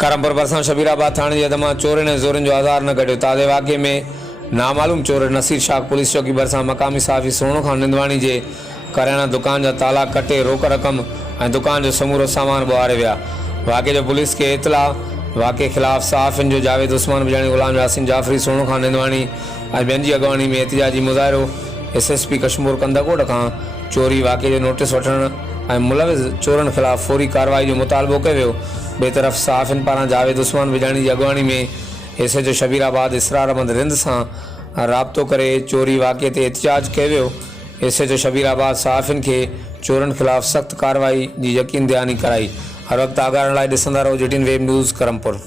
करमपुर भरिसां शबीराबाद थाणे जे हद मां चोरनि ऐं ज़ोरनि जो आज़ार न कढियो। ताज़े वाक़े में नामालूम चोर नसीर शाह पुलिस चौकी भरिसां मक़ामी सहाफ़ी सोनू खान निंदवाणी जे करियाना दुकान जा ताला कटे रोक रक़म ऐं दुकान जो समूरो सामान ॿुहारे विया। वाक़े जो पुलिस खे इतला वाक़े ख़िलाफ़ सहाफ़ियुनि जो जावेद उस्मान बिजाणी, ग़ुलाम यासीन जाफ़री, सोनू खान निंदवाणी ऐं ॿियनि जी अॻवानी में एहतिजाजी मुज़ाहिरो SSP कश्मीर कंदाकोट खां चोरी वाक़े जो नोटिस वठण ऐं मुलविज़ चोरनि ख़िलाफ़ फौरी कार्रवाई जो मुतालबो कयो वियो। ॿिए तरफ़ सहाफ़ियुनि पारां जावेद उस्मान बिजाणी जी अॻवानी में SHO शबीराबाद इसरार अहमद रिंद सां राब्तो करे चोरी वाक़े ते एहतिजाज कयो वियो। SHO शबीराबाद सहाफ़ियुनि खे चोरनि ख़िलाफ़ सख़्त कार्रवाई जी यकीन दहानी कराई। हर वक़्तु आगाहण लाइ ॾिसंदा रहो JTN वेब न्यूज़ करमपुर।